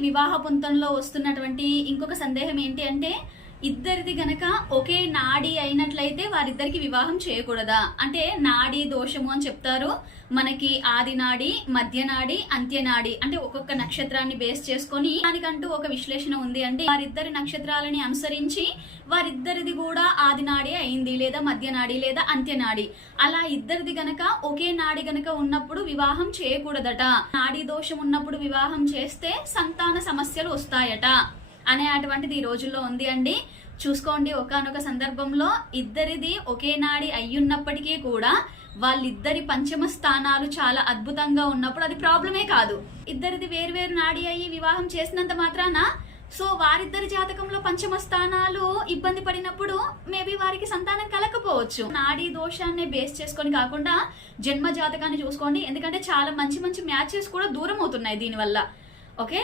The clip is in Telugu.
వివాహ పొంతంలో వస్తున్నటువంటి ఇంకొక సందేహం ఏంటి అంటే ఇద్దరిది గనక ఒకే నాడి అయినట్లయితే వారిద్దరికి వివాహం చేయకూడదా? అంటే నాడి దోషము అని చెప్తారు. మనకి ఆది నాడి మధ్య నాడి అంటే ఒక్కొక్క నక్షత్రాన్ని బేస్ చేసుకొని దానికంటూ ఒక విశ్లేషణ ఉంది అంటే వారిద్దరి నక్షత్రాలని అనుసరించి వారిద్దరిది కూడా ఆది నాడి అయింది లేదా మధ్య నాడి లేదా అంత్యనాడి అలా ఇద్దరిది గనక ఒకే నాడి గనక ఉన్నప్పుడు వివాహం చేయకూడదట. నాడీ దోషం ఉన్నప్పుడు వివాహం చేస్తే సంతాన సమస్యలు వస్తాయట. అనే అటువంటిది ఈ రోజుల్లో ఉంది అండి. చూసుకోండి ఒకానొక సందర్భంలో ఇద్దరిది ఒకే నాడి అయ్యున్నప్పటికీ కూడా వాళ్ళిద్దరి పంచమ స్థానాలు చాలా అద్భుతంగా ఉన్నప్పుడు అది ప్రాబ్లమే కాదు. ఇద్దరిది వేరువేరు నాడి అయ్యి వివాహం చేసినంత మాత్రాన సో వారిద్దరి జాతకంలో పంచమ స్థానాలు ఇబ్బంది పడినప్పుడు మేబీ వారికి సంతానం కలకపోవచ్చు నాడీ దోషాన్ని బేస్ చేసుకొని కాకుండా జన్మ జాతకాన్ని చూసుకోండి. ఎందుకంటే చాలా మంచి మంచి మ్యాచెస్ కూడా దూరం అవుతున్నాయి దీనివల్ల. ఓకే?